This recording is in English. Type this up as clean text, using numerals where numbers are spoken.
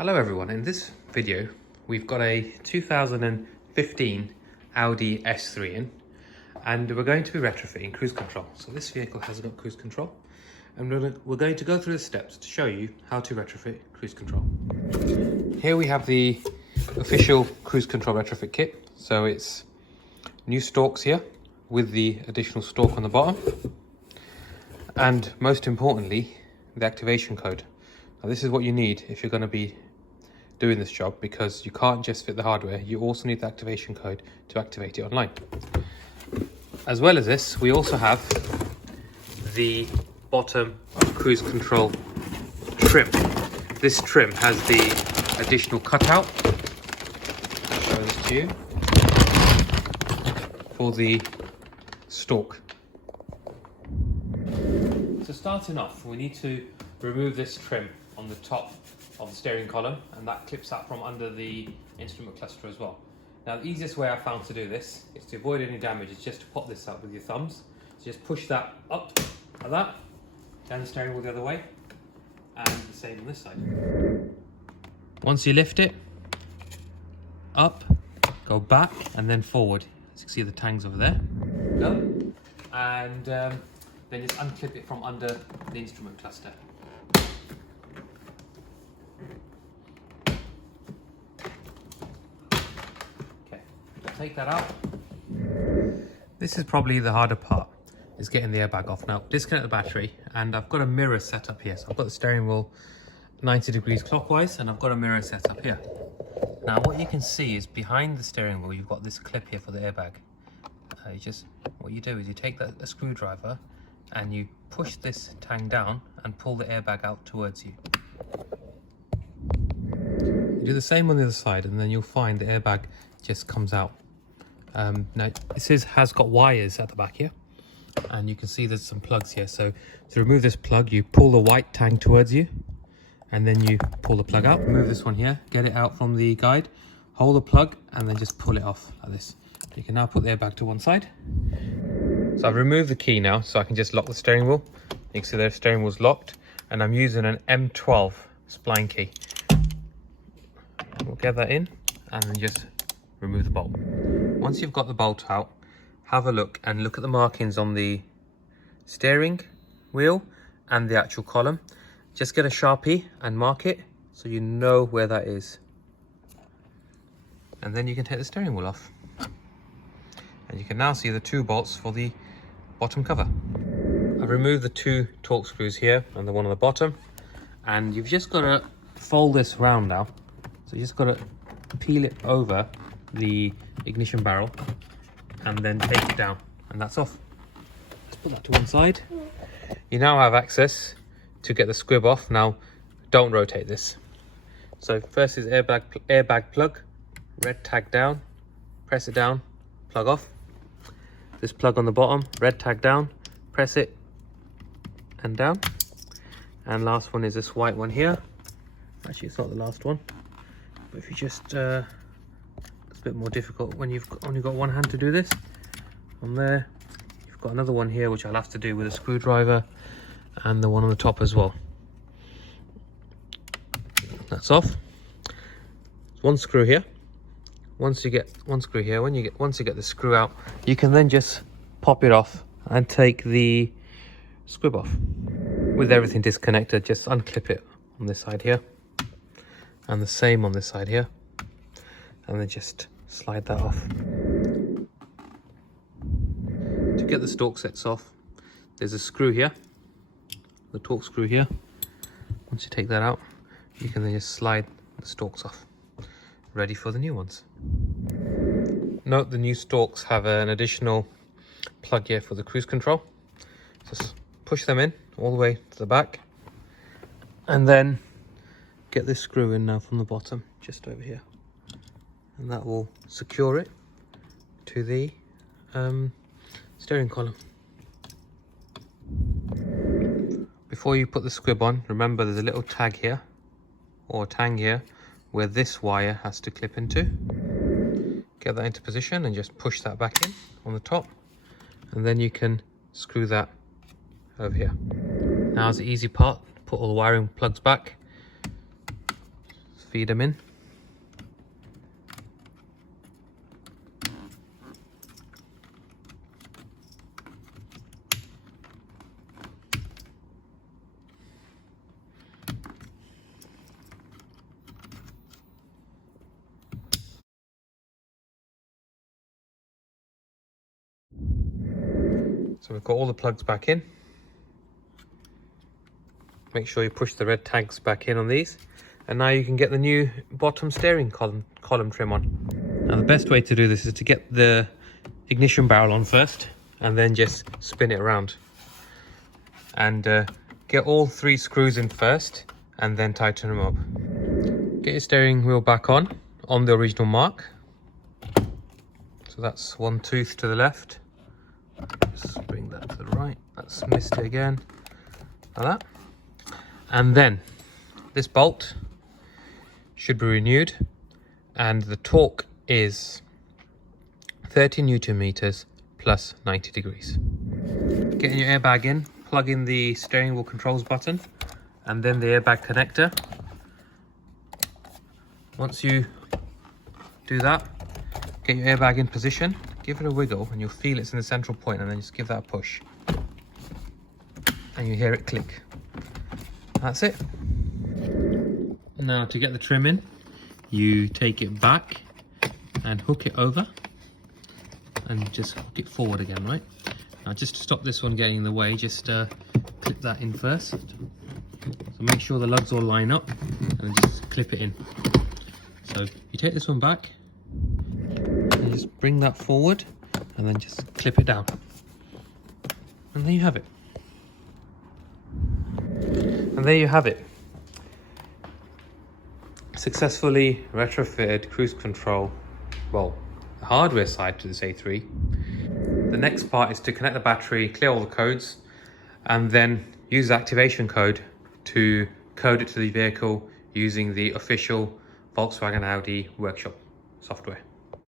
Hello everyone, in this video we've got a 2015 Audi S3 in and we're going to be retrofitting cruise control. So this vehicle has got cruise control and we're going to go through the steps to show you how to retrofit cruise control. Here we have the official cruise control retrofit kit. So it's new stalks here with the additional stalk on the bottom and most importantly the activation code. Now this is what you need if you're going to be doing this job, because you can't just fit the hardware, you also need the activation code to activate it online. As well as this, we also have the bottom cruise control trim. This trim has the additional cutout, I'll show this to you, for the stalk. So starting off, we need to remove this trim on the top of the steering column, and that clips out from under the instrument cluster as well. Now the easiest way I found to do this is to avoid any damage is just to pop this up with your thumbs. So just push that up like that, down the steering wheel the other way, and the same on this side. Once you lift it up, go back and then forward. As you can see the tangs over there. Go. And then just unclip it from under the instrument cluster. Take that out. This is probably the harder part, is getting the airbag off. Now disconnect the battery, and I've got a mirror set up here. So I've got the steering wheel 90 degrees clockwise and I've got a mirror set up here. Now what you can see is behind the steering wheel you've got this clip here for the airbag. What you do is you take a screwdriver and you push this tang down and pull the airbag out towards you. You do the same on the other side and then you'll find the airbag just comes out. Now this has got wires at the back here, and you can see there's some plugs here. So to remove this plug, you pull the white tang towards you and then you pull the plug out. Remove this one here, get it out from the guide, hold the plug and then just pull it off like this. You can now put the airbag to one side. So I've removed the key now so I can just lock the steering wheel. You can see the steering wheel's locked, and I'm using an M12 spline key. We'll get that in and then just remove the bolt. Once you've got the bolt out, have a look and look at the markings on the steering wheel and the actual column. Just get a Sharpie and mark it so you know where that is. And then you can take the steering wheel off. And you can now see the two bolts for the bottom cover. I've removed the two torque screws here and the one on the bottom. And you've just got to fold this round now. So you just got to peel it over the ignition barrel and then take it down, and that's off. Let's put that to one side. You now have access to get the squib off. Now don't rotate this. So first is airbag plug, red tag down, press it down, plug off. This plug on the bottom, red tag down, press it and down. And last one is this white one here. Actually it's not the last one, but if you just a bit more difficult when you've only got one hand to do this. On there you've got another one here which I'll have to do with a screwdriver, and the one on the top as well. That's off. One screw here. Once you get one screw here, once you get the screw out, you can then just pop it off and take the squib off. With everything disconnected, just unclip it on this side here and the same on this side here, and then just slide that off. To get the stalk sets off, there's a screw here, the torque screw here. Once you take that out, you can then just slide the stalks off, ready for the new ones. Note the new stalks have an additional plug here for the cruise control. Just push them in all the way to the back, and then get this screw in now from the bottom, just over here. And that will secure it to the steering column. Before you put the squib on, remember there's a little tag here, or tang here, where this wire has to clip into. Get that into position and just push that back in on the top, and then you can screw that over here. Now is the easy part. Put all the wiring plugs back. feed them in. So we've got all the plugs back in. Make sure you push the red tags back in on these. And now you can get the new bottom steering column trim on. Now the best way to do this is to get the ignition barrel on first and then just spin it around. And get all 3 screws in first and then tighten them up. Get your steering wheel back on the original mark. So that's 1 tooth to the left. Just bring that to the right. That's missed it again. Like that. And then this bolt should be renewed, and the torque is 30 Newton meters plus 90 degrees. Getting your airbag in, plug in the steering wheel controls button and then the airbag connector. Once you do that, get your airbag in position, give it a wiggle and you'll feel it's in the central point, and then just give that a push and you hear it click. That's it. Now to get the trim in, you take it back and hook it over and just hook it forward again, right? Now just to stop this one getting in the way, just clip that in first. So make sure the lugs all line up and then just clip it in. So you take this one back and just bring that forward and then just clip it down. And there you have it. And there you have it. Successfully retrofitted cruise control, well, the hardware side to this A3. The next part is to connect the battery, clear all the codes, and then use the activation code to code it to the vehicle using the official Volkswagen Audi workshop software.